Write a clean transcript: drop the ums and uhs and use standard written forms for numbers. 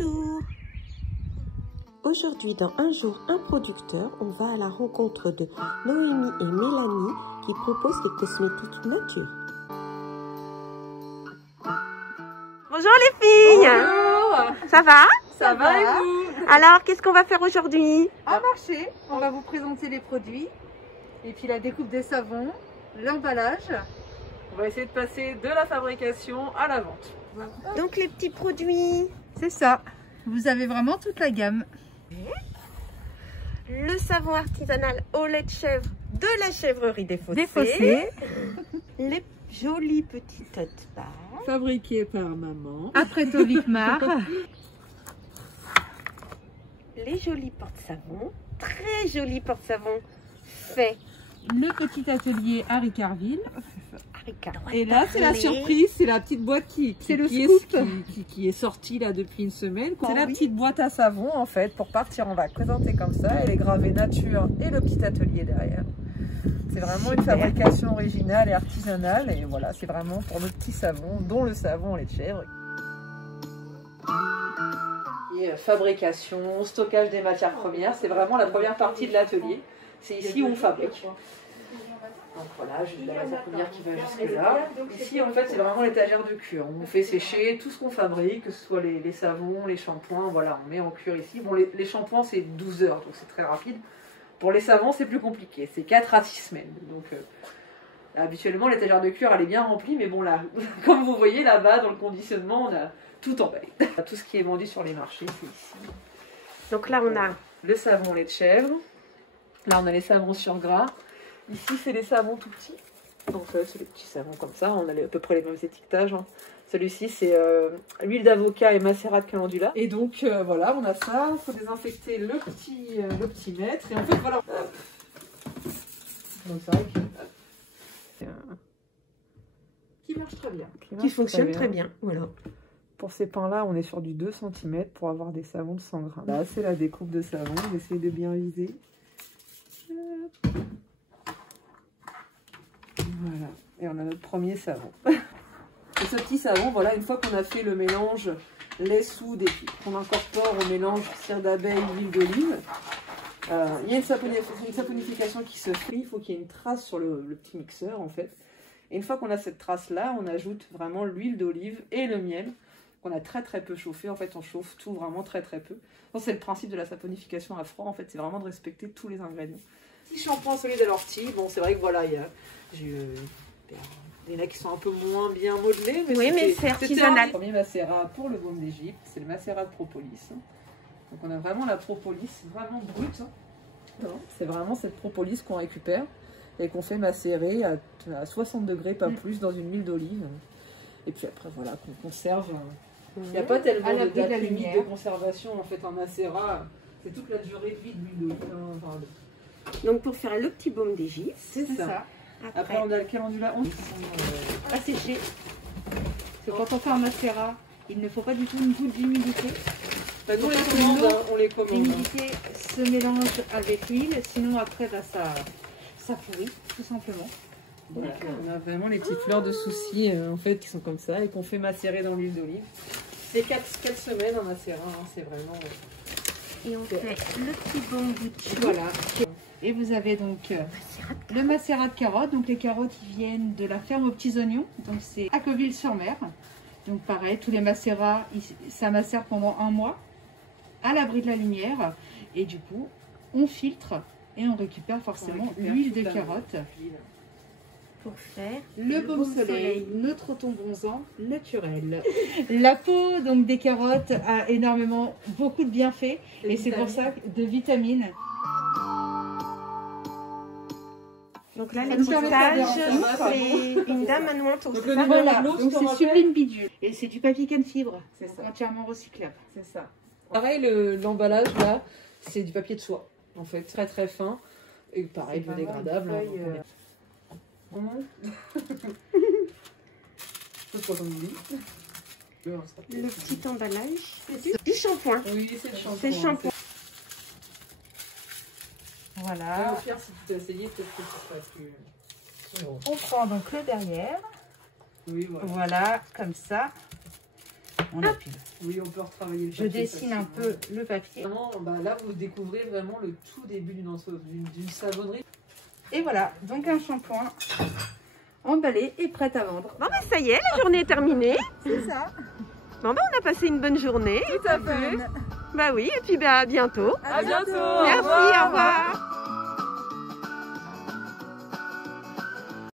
Bonjour. Aujourd'hui, dans Un jour, un producteur, on va à la rencontre de Noémie et Mélanie qui proposent des cosmétiques nature. Bonjour les filles. Bonjour. Ça va? Ça va et vous? Alors, qu'est-ce qu'on va faire aujourd'hui? À marché, on va vous présenter les produits et puis la découpe des savons, l'emballage. On va essayer de passer de la fabrication à la vente. Donc les petits produits. C'est ça. Vous avez vraiment toute la gamme. Le savon artisanal au lait de chèvre de la chèvrerie des Fossés. Des Fossés. Les jolis petits tote bags. Fabriqué par maman. Après Tobicmar. Les jolis porte-savons. Très jolis porte-savons faits. Le petit atelier à Ricarville. Et là, c'est la surprise, c'est la petite boîte qui est sortie là depuis une semaine. C'est la petite boîte à savon en fait pour partir en vacances. Présentée comme ça, elle est gravée nature et le petit atelier derrière. C'est vraiment une fabrication originale et artisanale et voilà, c'est vraiment pour nos petits savons, dont le savon au lait de chèvre. Et fabrication, stockage des matières premières, c'est vraiment la première partie de l'atelier. C'est ici où on fabrique. Donc voilà, j'ai de la matière première qui va jusque là. Ici en fait c'est vraiment l'étagère de cure. On fait sécher tout ce qu'on fabrique, que ce soit les savons, les shampoings, voilà, on met en cure ici. Bon les shampoings c'est 12 heures, donc c'est très rapide. Pour les savons c'est plus compliqué, c'est 4 à 6 semaines. Donc habituellement l'étagère de cure elle est bien remplie, mais bon là, comme vous voyez là-bas dans le conditionnement, on a tout emballé. Tout ce qui est vendu sur les marchés c'est ici. Donc là on a le savon lait de chèvre, là on a les savons sur gras. Ici, c'est les savons tout petits. Donc, c'est les petits savons comme ça. On a à peu près les mêmes étiquetages. Hein. Celui-ci, c'est l'huile d'avocat et macérat de calendula. Et donc, voilà, on a ça. Il faut désinfecter le petit mètre. Et en fait, voilà. Donc, c'est vrai qui marche très bien. qui fonctionne très bien. Voilà. Pour ces pains-là, on est sur du 2 cm pour avoir des savons de 100 grammes. Là, c'est la découpe de savon. J'essaie de bien viser. Voilà, et on a notre premier savon. Et ce petit savon, voilà, une fois qu'on a fait le mélange lait soude et qu'on incorpore au mélange cire d'abeille, huile d'olive, il y a une saponification qui se fait. Il faut qu'il y ait une trace sur le petit mixeur en fait. Et une fois qu'on a cette trace là, on ajoute vraiment l'huile d'olive et le miel qu'on a très peu chauffé. En fait, on chauffe tout vraiment très peu. C'est le principe de la saponification à froid. En fait, c'est vraiment de respecter tous les ingrédients. Petit shampoing solide à l'ortie. Bon, c'est vrai que voilà, il y en a qui sont un peu moins bien modelés. Mais oui, mais c'est artisanal. Le premier macérat pour le baume d'Égypte, c'est le macérat de propolis. Donc on a vraiment la propolis, vraiment brute. C'est vraiment cette propolis qu'on récupère et qu'on fait macérer à 60 degrés, pas plus, dans une huile d'olive. Et puis après, voilà, qu'on conserve. Il n'y a pas tellement de date limite de conservation en fait en macérat. C'est toute la durée de vie de l'huile d'olive. Donc pour faire le petit baume d'Égypte, c'est ça. Après on a le calendula à sécher. Parce que quand on fait un macérat, il ne faut pas du tout une goutte d'humidité. Bah, nous on les commande. L'humidité se mélange avec l'huile, sinon après bah, ça pourrit tout simplement. Voilà. On a vraiment les petites fleurs de souci en fait qui sont comme ça et qu'on fait macérer dans l'huile d'olive. C'est 4 semaines en macérat, hein, c'est vraiment. Et on fait le petit baume d'Égypte. Voilà. Et vous avez donc le macérat de carottes. Donc les carottes qui viennent de la ferme aux petits oignons. Donc c'est à Coville-sur-Mer. Donc pareil, tous les macérats, ça macère pendant 1 mois à l'abri de la lumière. Et du coup, on filtre et on récupère forcément l'huile de carotte. Pour faire le baume soleil, notre ton bronzant naturel. La peau donc des carottes a énormément, beaucoup de bienfaits. Et c'est pour ça de vitamines. Donc là, l'étiquetage, c'est une dame à noix autour. Voilà, donc c'est Sublime Bidule. Et c'est du papier canne fibre, entièrement recyclable. C'est ça. Pareil, l'emballage là, c'est du papier de soie, en fait, très fin. Et pareil, biodégradable. Le petit emballage, c'est du shampoing. Oui, c'est le shampoing. C'est le shampoing. Voilà. Au pire, si tu t'es essayé, peut-être que ce sera plus. On prend donc le derrière. Oui, voilà, comme ça. on appuie. Oui, on peut retravailler le papier. Je dessine un peu le papier. Vraiment, là, vous découvrez vraiment le tout début d'une savonnerie. Et voilà, donc un shampoing emballé et prêt à vendre. Bon, ça y est, la journée est terminée. C'est ça. Bon, on a passé une bonne journée. Tout à fait. Bah oui, et puis à bientôt. À bientôt. Merci, au revoir.